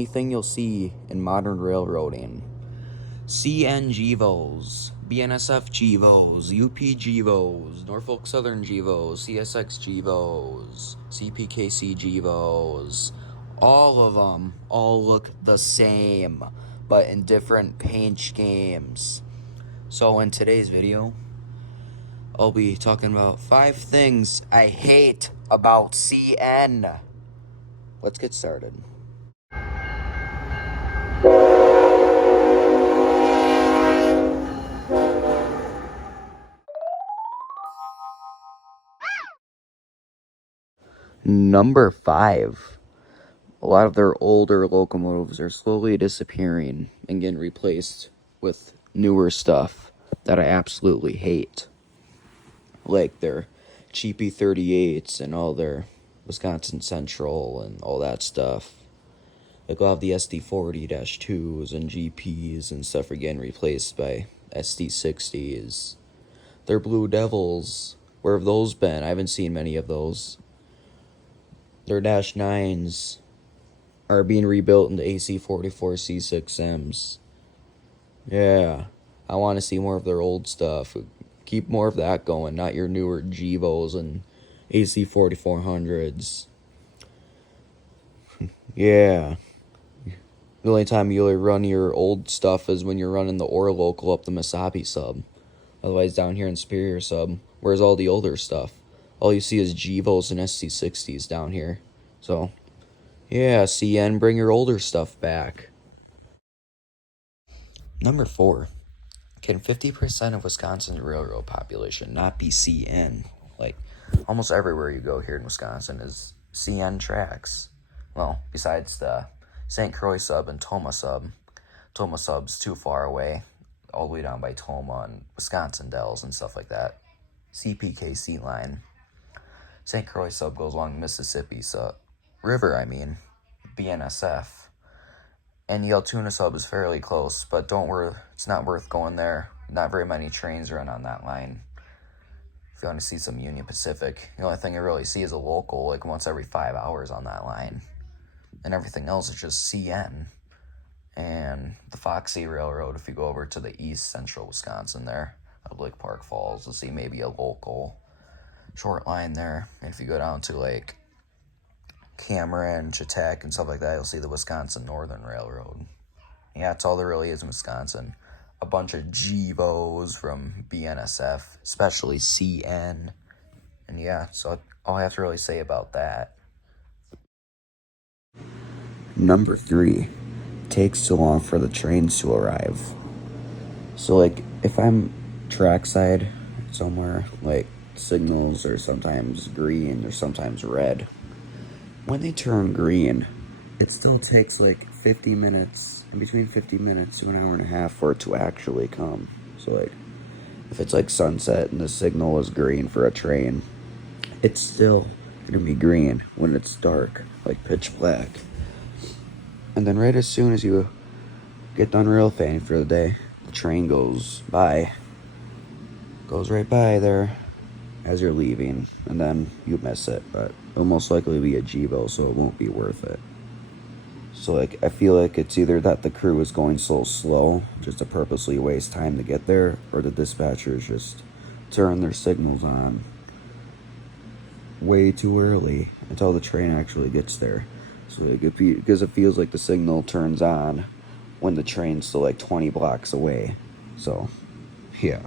anything you'll see in modern railroading. CN GEVOs, BNSF GEVOs, UP GEVOs, Norfolk Southern GEVOs, CSX GEVOs, CPKC GEVOs, all of them all look the same, but in different paint schemes. So in today's video, I'll be talking about 5 things I hate about CN. Let's get started. Number 5. A lot of their older locomotives are slowly disappearing and getting replaced with newer stuff that I absolutely hate. Like their cheapy 38s and all their Wisconsin Central and all that stuff. Like a lot of the SD40-2s and GPs and stuff are getting replaced by SD60s. Their Blue Devils, where have those been? I haven't seen many of those. Their Dash 9s are being rebuilt into AC44 C6Ms. Yeah, I want to see more of their old stuff. Keep more of that going, not your newer GEVOs and AC4400s. Yeah. The only time you really run your old stuff is when you're running the OR local up the Mesabi sub. Otherwise, down here in Superior sub, where's all the older stuff? All you see is GEVOs and SC60s down here. So, yeah, CN, bring your older stuff back. Number 4. Can 50% of Wisconsin's railroad population not be CN? Like, almost everywhere you go here in Wisconsin is CN tracks. Well, besides the St. Croix sub and Toma sub. Toma sub's too far away, all the way down by Toma and Wisconsin Dells and stuff like that. CPKC line. St. Croix sub goes along Mississippi River, BNSF. And the Altoona sub is fairly close, but don't worry, it's not worth going there. Not very many trains run on that line. If you want to see some Union Pacific, the only thing you really see is a local, like once every 5 hours on that line. And everything else is just CN. And the Foxy Railroad, if you go over to the east central Wisconsin there, of Lake Park Falls, you'll see maybe a local short line there. And if you go down to like Cameron, Chautauqua, and stuff like that, you'll see the Wisconsin Northern Railroad. Yeah, that's all there really is in Wisconsin. A bunch of GEVOs from BNSF, especially CN. And yeah, so all I have to really say about that. Number 3. Takes too long for the trains to arrive. So like, if I'm trackside somewhere, like signals are sometimes green or sometimes red. When they turn green, it still takes like 50 minutes, in between 50 minutes to an hour and a half for it to actually come. So like, if it's like sunset and the signal is green for a train, it's still gonna be green when it's dark, like pitch black. And then right as soon as you get done rail fanning for the day, the train goes right by there as you're leaving, and then you miss it, but it'll most likely be a GEVO, so it won't be worth it. So like, I feel like it's either that the crew is going so slow just to purposely waste time to get there, or the dispatchers just turn their signals on way too early until the train actually gets there. So like, because it feels like the signal turns on when the train's still like 20 blocks away. So, yeah.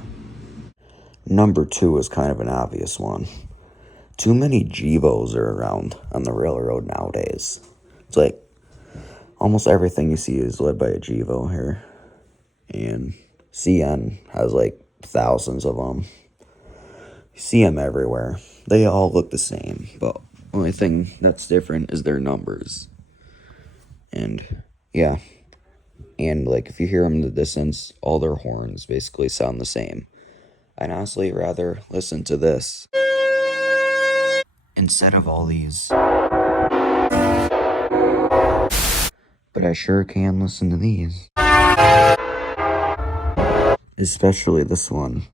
Number 2 is kind of an obvious one. Too many GEVOs are around on the railroad nowadays. It's like almost everything you see is led by a GEVO here. And CN has like thousands of them. You see them everywhere. They all look the same, but only thing that's different is their numbers. And yeah. And like, if you hear them in the distance, all their horns basically sound the same. I'd honestly rather listen to this instead of all these. But I sure can listen to these. Especially this one.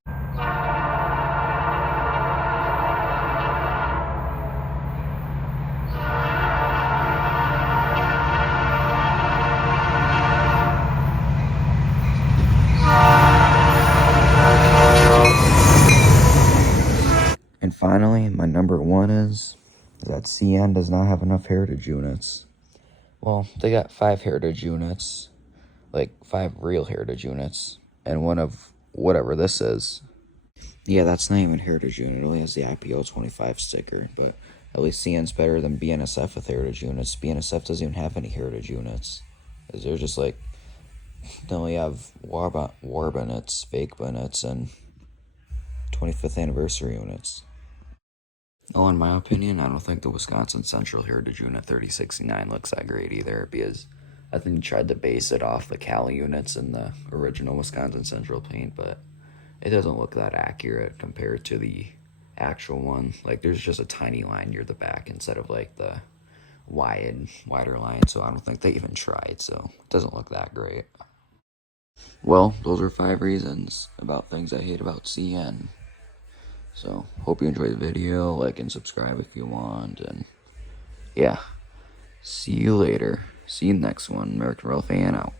finally, my number one is that CN does not have enough heritage units. Well, they got 5 heritage units, like 5 real heritage units, and one of whatever this is. Yeah, that's not even heritage unit. It only has the IPO 25 sticker, but at least CN's better than BNSF with heritage units. BNSF doesn't even have any heritage units. They're just like, they only have war bonnets, fake bonnets, and 25th anniversary units. Oh, in my opinion, I don't think the Wisconsin Central Heritage Unit 3069 looks that great either, because I think they tried to base it off the Cali units in the original Wisconsin Central paint, but it doesn't look that accurate compared to the actual one. Like, there's just a tiny line near the back instead of like the wider line, so I don't think they even tried, so it doesn't look that great. Well, those are 5 reasons about things I hate about CN. So, hope you enjoyed the video. Like and subscribe if you want. And yeah, see you later. See you next one. American Rail Fan out.